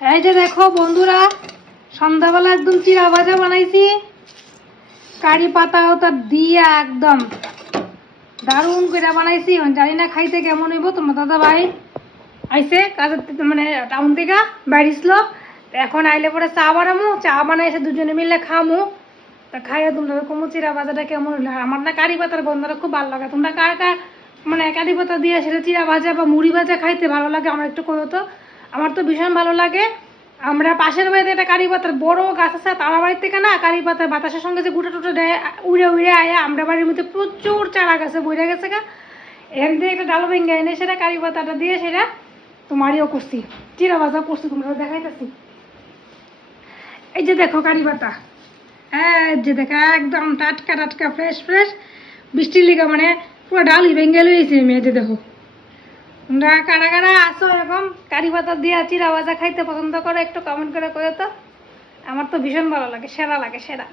এই যে দেখো বন্ধুরা, সন্ধ্যাবেলা একদম চিরা ভাজা বানাইছি, কারি পাতা ওটা দিয়ে একদম দারুণ করে বানাইছি। জানি না খাইতে কেমন হইব। তোমার দাদা ভাই আইসে কাজের মানে টাউন থেকে বাড়িছিল, এখন আইলে পরে চা বানামু, চা বানাই এসে দুজনে মিলে খামু। তা খাইয়া তোমরা কমু চিরা ভাজাটা কেমন হইলো। আমার না কারি পাতার গন্ধটা খুব ভালো লাগে। তোমরা কার কার মানে কারি পাতা দিয়ে সেটা চিরা ভাজা বা মুড়ি ভাজা খাইতে ভালো লাগে আমার একটু কইও তো। আমার তো ভীষণ ভালো লাগে। আমরা পাশের বাড়িতে একটা কারি পাতার বড় গাছ আছে, তারা বাড়ির থেকে না কারি পাতার বাতাসের সঙ্গে যে গুটা টুটা দেয় উড়ে উড়ে আয়া আমরা বাড়ির মধ্যে প্রচুর চারা গাছে বইরে গেছে গা। এখান থেকে একটা ডাল ভেঙে এনে সেটা কারি পাতাটা দিয়ে সেটা তোমারইও করছি, চিরা ভাজা করছি, তোমরা দেখাইতেছি। এই যে দেখো কারি পাতা, এই যে দেখো একদম টাটকা টাটকা ফ্রেশ ফ্রেশ, বৃষ্টির লিগা মানে পুরো ডালই ভেঙে লইছি আমি। এই যে দেখো, তোমরা কারা কারা আসো এরকম কারি পাতা দিয়ে চিরা ভাজা খাইতে পছন্দ করো একটু কমেন্ট করে কইও তো। আমার তো ভীষণ ভালো লাগে, সেরা লাগে সেরা।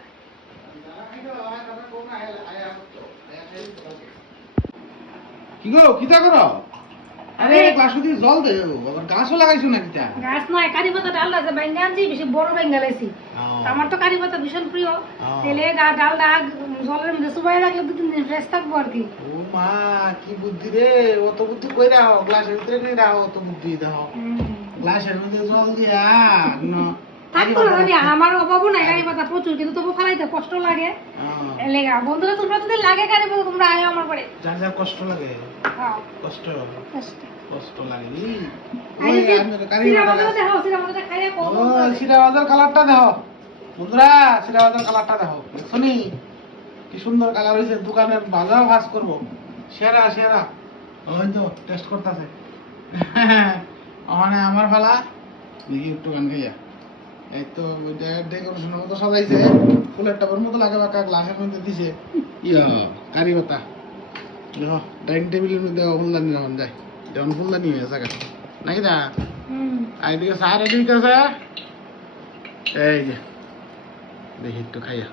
কি গো কিটা করো? আরে গ্লাস দিয়ে জল দে, আবার গাছও লাগাইছো নাকি তা? গাছ নয়, কারি পাতা ডাল আছে ভেঙে আনছি, বেশি বড় ভেঙে লাইছি। আমার তো কারি পাতা ভীষণ প্রিয়। তেলে ডালটা জলের মধ্যে চুবাই রাখলে 2-3 দিন ফ্রেশ থাকবো আর কি। ও মা কি বুদ্ধি রে, অত বুদ্ধি কই রাখো? গ্লাসের ভিতরে নিয়ে রাখো, অত বুদ্ধি দাও। গ্লাসের মধ্যে জল দিয়া থাকতো না জানি, আমার অভাবও নাই কারি পাতা প্রচুর, কিন্তু তবু ফালাইতে কষ্ট লাগে। লেগা বন্ধুরা তোমরা যদি লাগে কারি পাতা তোমরা আয় আমার পরে। যার যার কষ্ট লাগে, হ্যাঁ কষ্ট কষ্ট। কষ্ট লাগে। সিরাবাজার কালারটা দেখো বন্ধুরা, সিরাবাজার কালারটা দেখো, শুনি কি সুন্দর কালার হয়েছে। দোকানের বাজাও ভাজ করবো, সেরা সেরা। ওই তো টেস্ট করতেছে ওখানে আমার ফালা দেখি একটু গান খাইয়া। এই তো ডেকোরেশনের মতো সাজাইছে, ফুলের টাপের মতো লাগে, বাঁকা গ্লাসের মধ্যে দিছে ইয়া কারি পাতা। দেখো ডাইনিং টেবিলের মধ্যে ফুলদানি যখন যায়, যেমন ফুলদানি হয়ে জায়গা নাকি দা। এইদিকে চা রেডি হইতেছে, এই যে দেখি একটু খাইয়া।